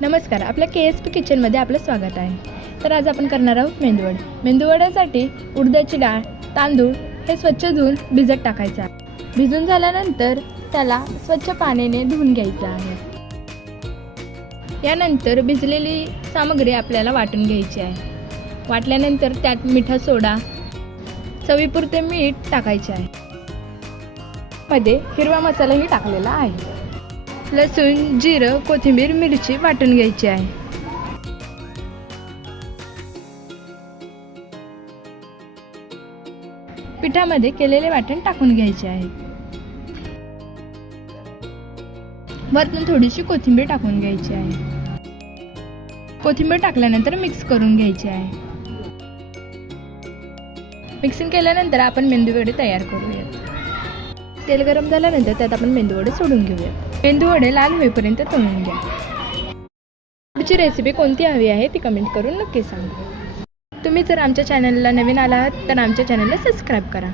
नमस्कार, आपल्या KSP किचनमध्ये आपलं स्वागत आहे। तर आज आपण करणार आहोत मेंदूवड। मेंदूवड्यासाठी उडदाची डाळ, तांदूळ हे स्वच्छ धुवून भिजत टाकायचा। भिजून झाल्यानंतर त्याला स्वच्छ पाण्याने धुवून घ्यायचं आहे। यानंतर भिजलेली सामग्री आपल्याला वाटून घ्यायची आहे। वाटल्यानंतर त्यात मिठा सोडा, चवीपुरते मीठ टाकायचे आहे। मध्ये हिरवा मसालाही टाकलेला आहे। लसूण, जिरं, कोथिंबीर, मिरची वाटून घ्यायची आहे। पिठामध्ये केलेले वाटण टाकून घ्यायचे आहे। वरतून थोडीशी कोथिंबीर टाकून घ्यायची आहे। कोथिंबीर टाकल्यानंतर मिक्स करून घ्यायचे आहे। मिक्सिंग केल्यानंतर आपण मेंदूवडे तयार करूयात। तेल गरम झाल्यानंतर त्यात आपण मेंदूवडे सोडून घेऊयात। मेंदूवडे लाल होईपर्यंत तळून घ्या। पुढची रेसिपी कोणती हवी आहे ती कमेंट करून नक्की सांगा। तुम्ही जर आमच्या चॅनलला नवीन आला आहात तर आमच्या चॅनलला सबस्क्राईब करा।